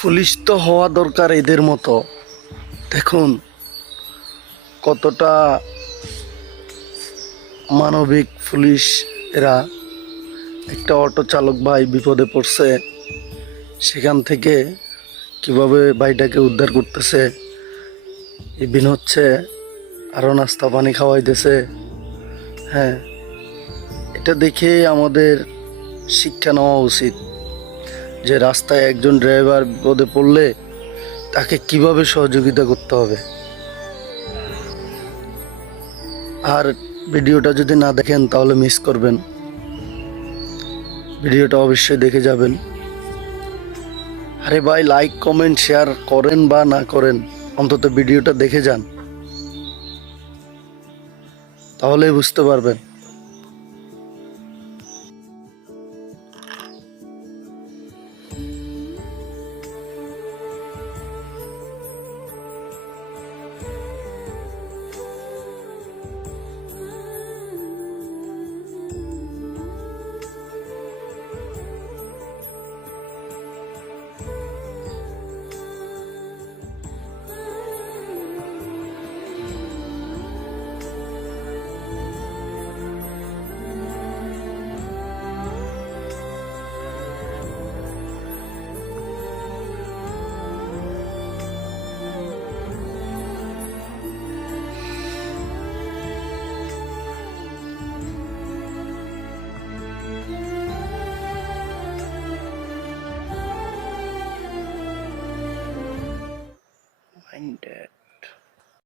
Police তো হওয়া দরকার এদের মতো। দেখুন কতটা মানবিক পুলিশ এরা। একটা অটো চালক ভাই বিপদে পড়ছে, সেখান থেকে কিভাবে ভাইটাকে উদ্ধার করতেছে, ইভিন হচ্ছে আরও নাস্তা পানি খাওয়াইতেছে। হ্যাঁ, এটা দেখে আমাদের শিক্ষা নেওয়া উচিত যে রাস্তায় একজন ড্রাইভার বিপদে পড়লে তাকে কিভাবে সহযোগিতা করতে হবে। আর ভিডিওটা যদি না দেখেন তাহলে মিস করবেন, ভিডিওটা অবশ্যই দেখে যাবেন। আরে ভাই, লাইক কমেন্ট শেয়ার করেন বা না করেন, অন্তত ভিডিওটা দেখে যান, তাহলেই বুঝতে পারবেন।